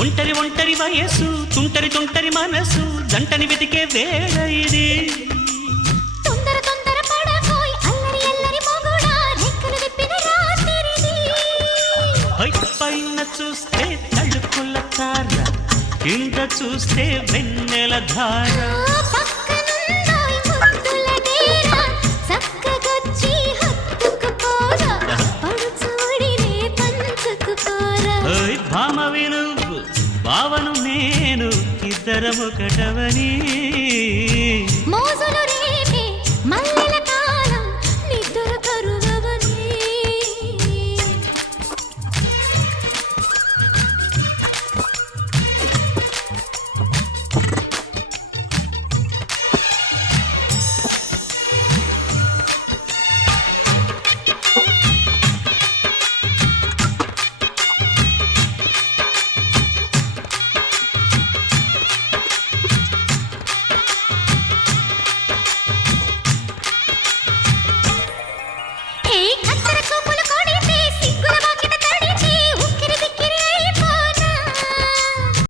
ఒంటరి ఒంటరి వయసు తుంటరి తుంటరి మనసు జంటని వెతికే వేళ ఇది. తొందర తొందర పడకోయ్ అల్లరి అల్లరి మొగుడా రెక్కలు విప్పిన రాత్రిది. పైన చూస్తే తళుకుల తార, కింద చూస్తే వెన్నెల ధార. పక్కనున్నాయి ముద్దుల డేరా చక్కగొచ్చి హత్తుకుపోరా పడుచూడినే పంచుకుపోరా. భామవి నువ్వు భావను నేను ఇద్దరమొకటవని మోజులు రేపే మల్లెల